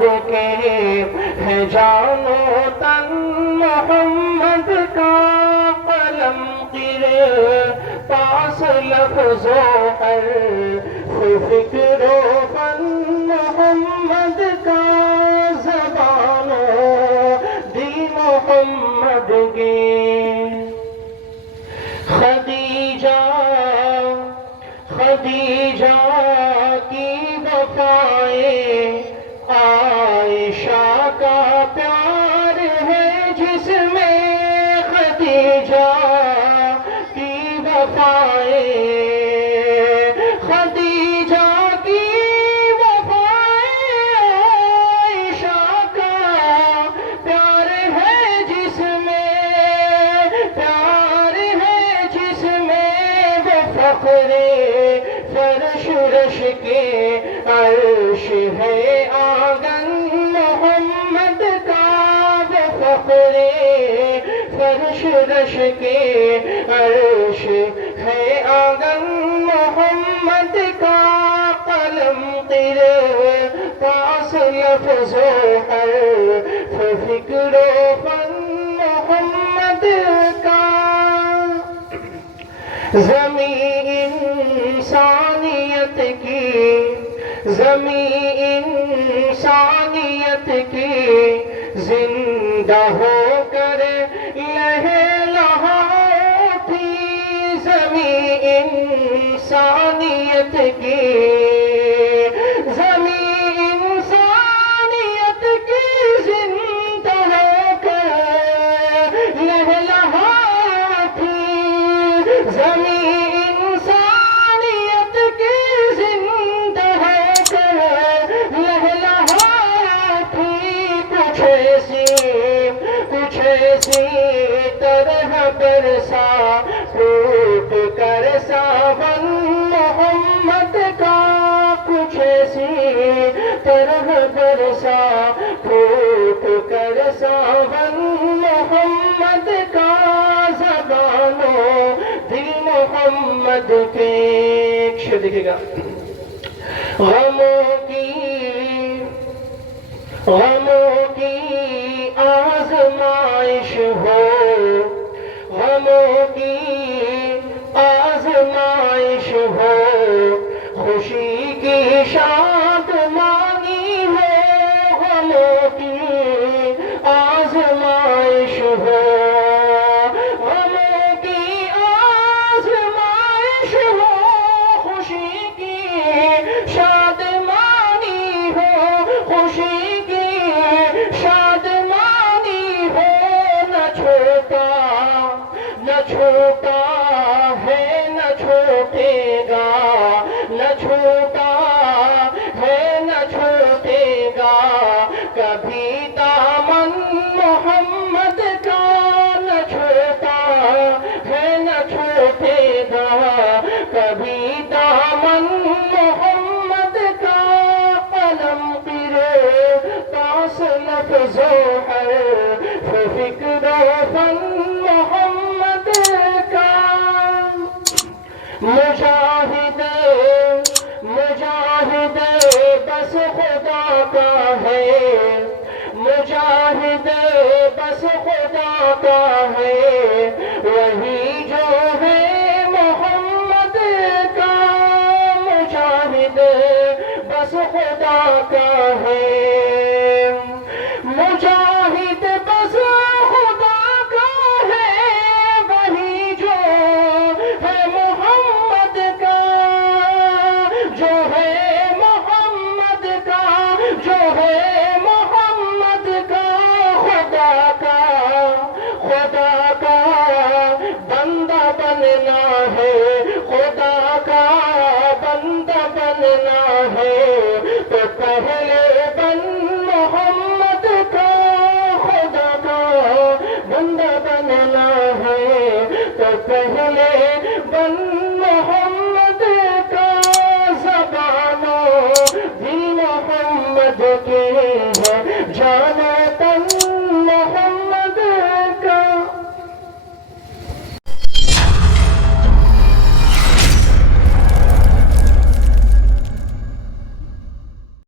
محمد کے ہے جان و تن محمد کا قلم تیرے پاس لفظوں پر فکر و فن محمد کا زبان و دل محمد کے خدیجہ خدیجہ کی وفائیں عائشہ کا پیار ہے جس میں خدیجہ کی وفائیں خدیجہ کی وفائیں عائشہ کا پیار ہے جس میں پیار ہے جس میں وہ فخر فرش رش کے عرش ہے آنگن محمد کا وہ فخر فرش رش کے عرش ہے آنگن محمد کا قلم تیرے پاس لفظوں پر فکر و فن محمد کا زمین انسانیت کی زمین انسانیت کی زندہ ہو کر لہے لہا اٹھی زمین انسانیت کی زمین انسانیت کی زندہ ہو کر لہے لہا اٹھی زمین انسانیت کی زندہ ہو کر لہے لہا اٹھی کچھ ایسی طرح برسا ٹوٹ کر ساون محمد کا کچھ ایسی طرح برسا ٹوٹ کر ساون محمد کا زبان و دل محمد کے ایک شعر دیکھے گا غموں کی آزمائش ہو غموں کی آزمائش ہو خوشی کی شادمانی ہو غموں کی آزمائش ہو غموں کی آزمائش ہو خوشی کی شادمانی ہو خوشی کی شادمانی ہو نہ چھوٹا ہے نہ چھوٹے گا نہ چھوٹا ہے نہ چھوٹے گا کبھی دامن محمد کا نہ چھوٹا ہے نہ چھوٹے گا کبھی دامن محمد کا قلم تیرے پاس لفظوں پر فکر و فن محمد کا مجاہد بس خدا کا ہے مجاہد بس خدا کا ہے وہی جو ہے محمد کا مجاہد بس خدا کا ہے مجاہد بس خدا کا ہے وہی جو ہے محمد کا جو ہے محمد کا جو ہے محمد کا خدا کا بندہ بننا ہے خدا کا بندہ بننا ہے تو پہلے